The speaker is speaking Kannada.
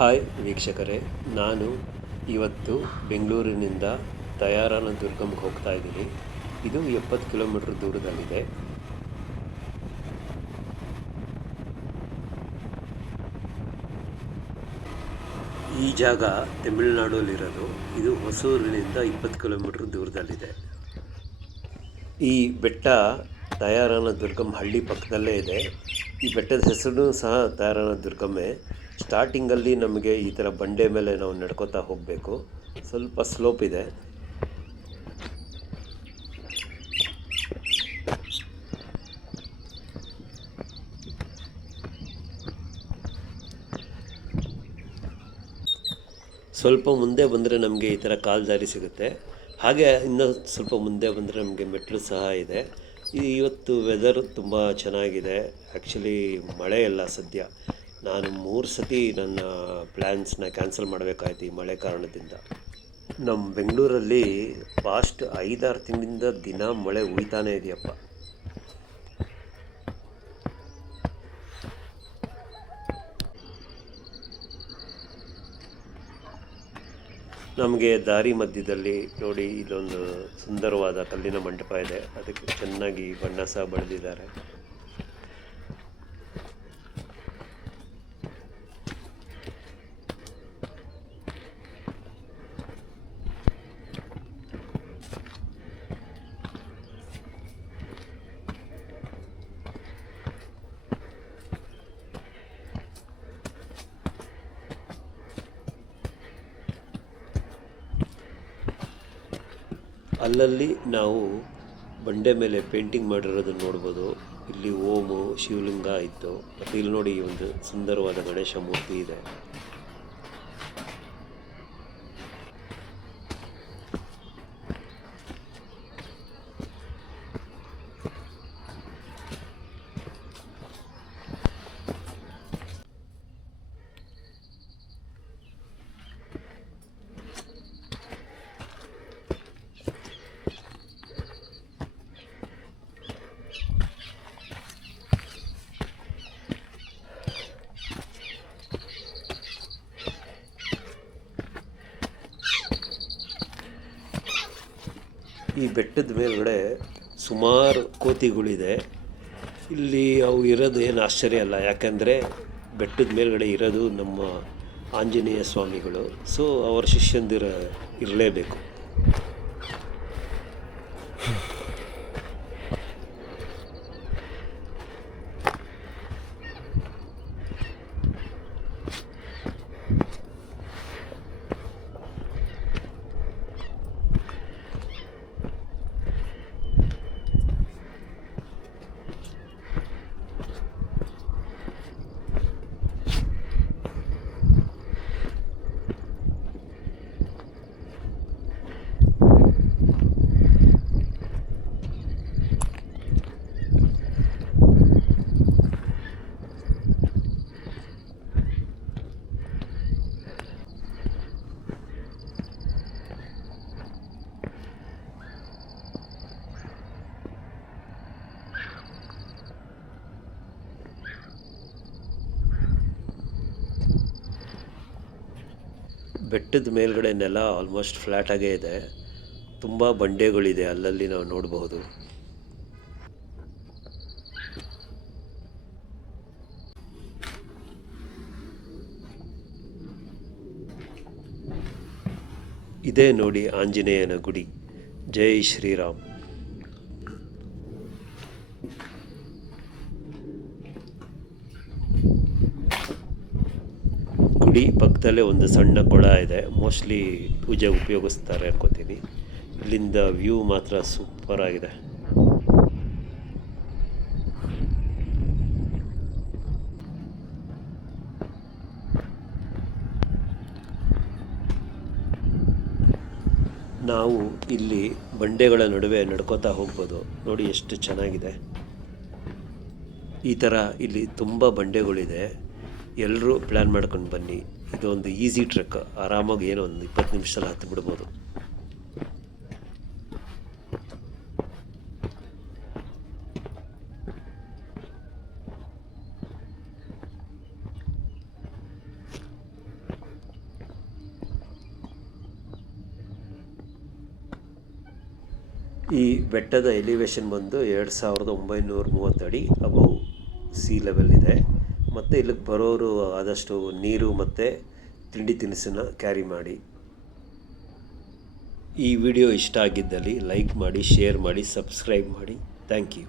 ಹಾಯ್ ವೀಕ್ಷಕರೇ, ನಾನು ಇವತ್ತು ಬೆಂಗಳೂರಿನಿಂದ ದಯಾರಾನದುರ್ಗಂಗೆ ಹೋಗ್ತಾ ಇದ್ದೀನಿ. ಇದು 70 ಕಿಲೋಮೀಟ್ರ್ ದೂರದಲ್ಲಿದೆ. ಈ ಜಾಗ ತಮಿಳುನಾಡಲ್ಲಿರೋದು. ಇದು ಹೊಸೂರಿನಿಂದ 20 ಕಿಲೋಮೀಟ್ರ್ ದೂರದಲ್ಲಿದೆ. ಈ ಬೆಟ್ಟ ದಯಾರಾನದುರ್ಗಂ ಹಳ್ಳಿ ಪಕ್ಕದಲ್ಲೇ ಇದೆ. ಈ ಬೆಟ್ಟದ ಹೆಸರು ಸಹ ದಯಾರಾನದುರ್ಗಮ್ಮೇ. ಸ್ಟಾರ್ಟಿಂಗಲ್ಲಿ ನಮಗೆ ಈ ಥರ ಬಂಡೆ ಮೇಲೆ ನಾವು ನಡ್ಕೋತಾ ಹೋಗಬೇಕು. ಸ್ವಲ್ಪ ಸ್ಲೋಪ್ ಇದೆ. ಸ್ವಲ್ಪ ಮುಂದೆ ಬಂದರೆ ನಮಗೆ ಈ ಥರ ಕಾಲ್ದಾರಿ ಸಿಗುತ್ತೆ. ಹಾಗೆ ಇನ್ನೂ ಸ್ವಲ್ಪ ಮುಂದೆ ಬಂದರೆ ನಮಗೆ ಮೆಟ್ಲು ಸಹ ಇದೆ. ಇವತ್ತು ವೆದರ್ ತುಂಬ ಚೆನ್ನಾಗಿದೆ. ಆ್ಯಕ್ಚುಲಿ ಮಳೆ ಇಲ್ಲ ಸದ್ಯ. ನಾನು 3 ಸತಿ ನನ್ನ ಪ್ಲ್ಯಾನ್ಸ್ನ ಕ್ಯಾನ್ಸಲ್ ಮಾಡಬೇಕಾಯ್ತು ಈ ಮಳೆ ಕಾರಣದಿಂದ. ನಮ್ಮ ಬೆಂಗಳೂರಲ್ಲಿ ಪಾಸ್ಟ್ 5-6 ತಿಂಗಳಿಂದ ದಿನ ಮಳೆ ಹುಯ್ತಾನೇ ಇದೆಯಪ್ಪ. ನಮಗೆ ದಾರಿ ಮಧ್ಯದಲ್ಲಿ ನೋಡಿ ಇಲ್ಲೊಂದು ಸುಂದರವಾದ ಕಲ್ಲಿನ ಮಂಟಪ ಇದೆ. ಅದಕ್ಕೆ ಚೆನ್ನಾಗಿ ಬಣ್ಣ ಸಹ ಬಳಿದಿದ್ದಾರೆ. ಅಲ್ಲಲ್ಲಿ ನಾವು ಬಂಡೆ ಮೇಲೆ ಪೇಂಟಿಂಗ್ ಮಾಡಿರೋದನ್ನು ನೋಡ್ಬೋದು. ಇಲ್ಲಿ ಓಮು ಶಿವಲಿಂಗ ಇತ್ತು. ಮತ್ತು ಇಲ್ಲಿ ನೋಡಿ ಒಂದು ಸುಂದರವಾದ ಗಣೇಶ ಮೂರ್ತಿ ಇದೆ. ಈ ಬೆಟ್ಟದ ಮೇಲ್ಗಡೆ ಸುಮಾರು ಕೋತಿಗಳಿದೆ. ಇಲ್ಲಿ ಅವು ಇರೋದು ಏನು ಆಶ್ಚರ್ಯ ಅಲ್ಲ, ಯಾಕೆಂದರೆ ಬೆಟ್ಟದ ಮೇಲ್ಗಡೆ ಇರೋದು ನಮ್ಮ ಆಂಜನೇಯ ಸ್ವಾಮಿಗಳು. ಸೊ ಅವರ ಶಿಷ್ಯಂದಿರ ಇರಲೇಬೇಕು. ಬೆಟ್ಟದ ಮೇಲ್ಗಡೆ ನೆಲ ಆಲ್ಮೋಸ್ಟ್ ಫ್ಲ್ಯಾಟಾಗೇ ಇದೆ. ತುಂಬ ಬಂಡೆಗಳಿದೆ, ಅಲ್ಲಲ್ಲಿ ನಾವು ನೋಡಬಹುದು. ಇದೇ ನೋಡಿ ಆಂಜನೇಯನ ಗುಡಿ. ಜೈ ಶ್ರೀರಾಮ್. ಗುಡಿ ಪಕ್ಕದಲ್ಲೇ ಒಂದು ಸಣ್ಣ ಕೊಳ ಇದೆ. ಮೋಸ್ಟ್ಲಿ ಪೂಜೆಗೆ ಉಪಯೋಗಿಸ್ತಾರೆ ಅನ್ಕೋತೀನಿ. ಇಲ್ಲಿಂದ ವ್ಯೂ ಮಾತ್ರ ಸೂಪರ್ ಆಗಿದೆ. ನಾವು ಇಲ್ಲಿ ಬಂಡೆಗಳ ನಡುವೆ ನಡ್ಕೋತಾ ಹೋಗ್ಬೋದು. ನೋಡಿ ಎಷ್ಟು ಚೆನ್ನಾಗಿದೆ. ಈ ಥರ ಇಲ್ಲಿ ತುಂಬ ಬಂಡೆಗಳಿದೆ. ಎಲ್ಲರೂ ಪ್ಲ್ಯಾನ್ ಮಾಡ್ಕೊಂಡು ಬನ್ನಿ. ಇದೊಂದು ಈಸಿ ಟ್ರೆಕ್. ಆರಾಮಾಗಿ ಏನೋ ಒಂದು 20 ನಿಮಿಷದಲ್ಲಿ ಹತ್ತಿ ಬಿಡ್ಬೋದು. ಈ ಬೆಟ್ಟದ ಎಲಿವೇಶನ್ ಬಂದು 2930 ಅಡಿ ಅಬೌವ್ ಸಿ ಲೆವೆಲ್ ಇದೆ. ಮತ್ತು ಇಲ್ಲಿಗೆ ಬರೋರು ಆದಷ್ಟು ನೀರು ಮತ್ತು ತಿಂಡಿ ತಿನಿಸನ್ನ ಕ್ಯಾರಿ ಮಾಡಿ. ಈ ವಿಡಿಯೋ ಇಷ್ಟ ಆಗಿದ್ದಲ್ಲಿ ಲೈಕ್ ಮಾಡಿ, ಶೇರ್ ಮಾಡಿ, ಸಬ್ಸ್ಕ್ರೈಬ್ ಮಾಡಿ. Thank you.